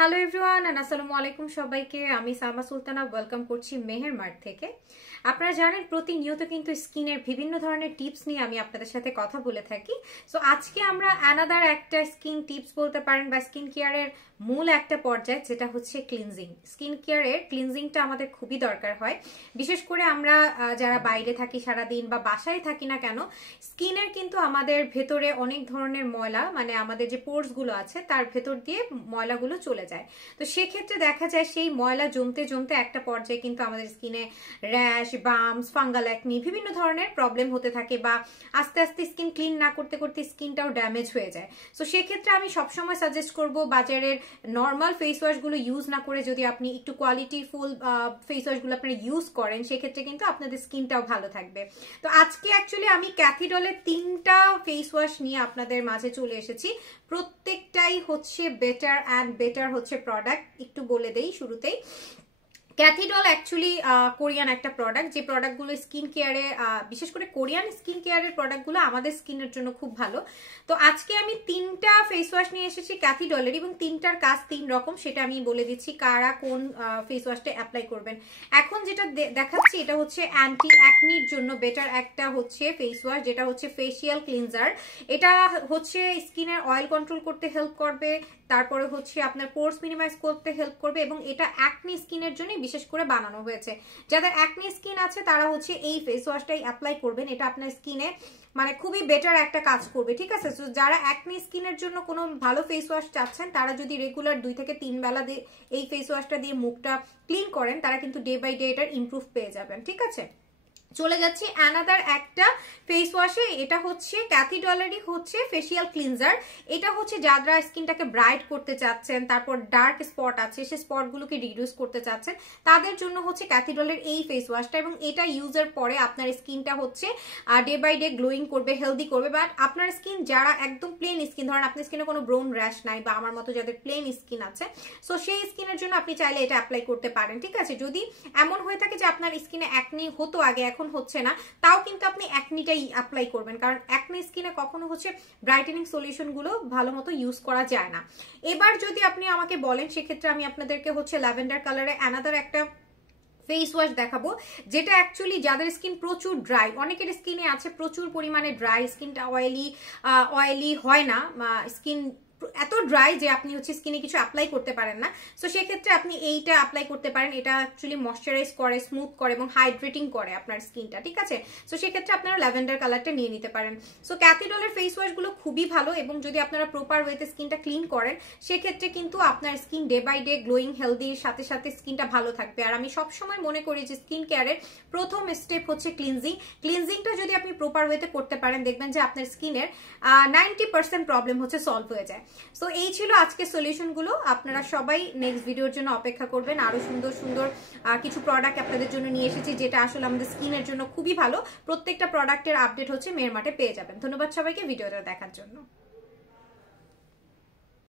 Hello everyone and আসসালামু আলাইকুম সবাইকে। আমি সালমা সুলতানা ওয়েলকাম করছি মেহের মার্ট থেকে। আপনারা জানেন প্রতিনিয়ত কিন্তু স্কিনের বিভিন্ন ধরনের টিপস নিয়ে আমি আপনাদের সাথে কথা বলে থাকি। সো আজকে আমরা অ্যানাদার একটা স্কিন টিপস বলতে পারেন বা স্কিন কেয়ারের মূল একটা পর্যায়, যেটা হচ্ছে ক্লিনজিং। স্কিন কেয়ারের ক্লিনজিংটা আমাদের খুবই দরকার হয়, বিশেষ করে আমরা যারা বাইরে থাকি সারাদিন বা বাসায় থাকি না কেন, স্কিনের কিন্তু আমাদের ভেতরে অনেক ধরনের ময়লা, মানে আমাদের যে পোর্সগুলো আছে তার ভেতর দিয়ে ময়লাগুলো চলে যায়। তো সেক্ষেত্রে দেখা যায় সেই ময়লা জমতে জমতে একটা পর্যায়ে কিন্তু আমাদের স্কিনে র্যাশ, বাম্পস, ফাঙ্গাল অ্যাকনি বিভিন্ন ধরনের প্রবলেম হতে থাকে, বা আস্তে আস্তে স্কিন ক্লিন না করতে করতে স্কিনটাও ড্যামেজ হয়ে যায়। তো সেক্ষেত্রে আমি সবসময় সাজেস্ট করব বাজারের নর্মাল ফেস ওয়াশগুলো ইউজ না করে যদি আপনি একটু কোয়ালিটিফুল ফেস ওয়াশগুলো আপনারা ইউজ করেন, সেক্ষেত্রে কিন্তু আপনাদের স্কিনটাও ভালো থাকবে। তো আজকে অ্যাকচুয়ালি আমি ক্যাথিডলের 3টা ফেস ওয়াশ নিয়ে আপনাদের মাঝে চলে এসেছি। প্রত্যেকটাই হচ্ছে বেটার অ্যান্ড বেটার হচ্ছে প্রোডাক্ট। একটু বলে দেই শুরুতেই, ক্যাথিডল অ্যাকচুয়ালি কোরিয়ান একটা প্রোডাক্ট, যে প্রোডাক্টগুলো স্কিন কেয়ারে, বিশেষ করে কোরিয়ান স্কিন কেয়ারের প্রোডাক্টগুলো আমাদের স্কিনের জন্য খুব ভালো। তো আজকে আমি 3টা ফেস ওয়াশ নিয়ে এসেছি ক্যাথিডলের, এবং 3টার কাজ 3 রকম, সেটা আমি বলে দিচ্ছি কারা কোন ফেস ওয়াশটা অ্যাপ্লাই করবেন। এখন যেটা দেখাচ্ছি এটা হচ্ছে অ্যান্টি অ্যাকনির জন্য বেটার একটা হচ্ছে ফেস ওয়াশ, যেটা হচ্ছে ফেসিয়াল ক্লিনজার। এটা হচ্ছে স্কিনের অয়েল কন্ট্রোল করতে হেল্প করবে, তারপরে হচ্ছে আপনার পোর্স মিনিমাইজ করতে হেল্প করবে, এবং এটা অ্যাকনি স্কিনের জন্য বিশেষ করে বানানো হয়েছে। যাদের অ্যাকনি স্কিন আছে তারা হচ্ছে এই ফেস ওয়াশটাই অ্যাপ্লাই করবেন। এটা আপনার স্কিনে মানে খুবই বেটার একটা কাজ করবে, ঠিক আছে। তো যারা অ্যাকনি স্কিনের জন্য কোনো ভালো ফেস ওয়াশ চাচ্ছেন, তারা যদি রেগুলার 2 থেকে 3 বেলা দিয়ে এই ফেস ওয়াশটা দিয়ে মুখটা ক্লিন করেন, তারা কিন্তু ডে বাই ডে এটার ইমপ্রুভ পেয়ে যাবেন, ঠিক আছে। চলে যাচ্ছি অ্যানাদার একটা ফেস ওয়াশে। এটা হচ্ছে ক্যাথিডলেরই হচ্ছে ফেসিয়াল ক্লিনজার। এটা হচ্ছে যারা স্কিনটাকে ব্রাইট করতে চাচ্ছেন, তারপর ডার্ক স্পট আছে সে স্পটগুলোকে রিডিউস করতে চাচ্ছেন, তাদের জন্য হচ্ছে ক্যাথিডলের এই ফেস ওয়াশটা। এবং এটা ইউজের পরে আপনার স্কিনটা হচ্ছে ডে বাই ডে গ্লোয়িং করবে, হেলদি করবে। বাট আপনার স্কিন যারা একদম প্লেন স্কিন, ধরেন আপনার স্কিনে কোনো ব্রোন র্যাশ নাই, বা আমার মতো যাদের প্লেন স্কিন আছে, সো সেই স্কিনের জন্য আপনি চাইলে এটা অ্যাপ্লাই করতে পারেন, ঠিক আছে। যদি এমন হয়ে থাকে যে আপনার স্কিনে অ্যাকনি হতো আগে, এখন হচ্ছে না, তাও কিন্তু আপনি অ্যাকনিটাই অ্যাপ্লাই করবেন, কারণ অ্যাকনি স্কিনে কখনো হচ্ছে ব্রাইটেনিং সলিউশন গুলো ভালো মতো ইউজ করা যায় না। এবার যদি আপনি আমাকে বলেন, সেক্ষেত্রে আমি আপনাদেরকে হচ্ছে ল্যাভেন্ডার কালারে অ্যানাদার একটা ফেস ওয়াশ দেখাবো, যেটা অ্যাকচুয়ালি যাদের স্কিন প্রচুর ড্রাই, অনেকের স্কিনে আছে প্রচুর পরিমাণে ড্রাই, স্কিনটা অয়েলি হয় না, স্কিন এত ড্রাই যে আপনি হচ্ছে স্কিনে কিছু অ্যাপ্লাই করতে পারেন না। সো সেক্ষেত্রে আপনি এইটা অ্যাপ্লাই করতে পারেন। এটা অ্যাকচুয়ালি ময়শ্চারাইজ করে, স্মুথ করে এবং হাইড্রেটিং করে আপনার স্কিনটা, ঠিক আছে। সো সেক্ষেত্রে আপনারা ল্যাভেন্ডার কালারটা নিয়ে নিতে পারেন। সো ক্যাথিডলের ফেস ওয়াশগুলো খুবই ভালো, এবং যদি আপনারা প্রপার ওয়েতে স্কিনটা ক্লিন করেন, সেক্ষেত্রে কিন্তু আপনার skin day by day glowing, হেলদির সাথে সাথে স্কিনটা ভালো থাকবে। আর আমি সবসময় মনে করি যে স্কিন কেয়ারের প্রথম স্টেপ হচ্ছে ক্লিনজিং। ক্লিনজিংটা যদি আপনি প্রপার ওয়েতে করতে পারেন, দেখবেন যে আপনার স্কিনের 90% প্রবলেম হচ্ছে সলভ হয়ে যায়। সো এই ছিল আজকে সলিউশনগুলো। আপনারা সবাই নেক্সট ভিডিওর জন্য অপেক্ষা করবেন। আরো সুন্দর সুন্দর কিছু প্রোডাক্ট আপনাদের জন্য নিয়ে এসেছি, যেটা আসলে আমাদের স্কিনের জন্য খুবই ভালো। প্রত্যেকটা প্রোডাক্টের আপডেট হচ্ছে মেহের মার্টে পেয়ে যাবেন। ধন্যবাদ সবাইকে ভিডিওটা দেখার জন্য।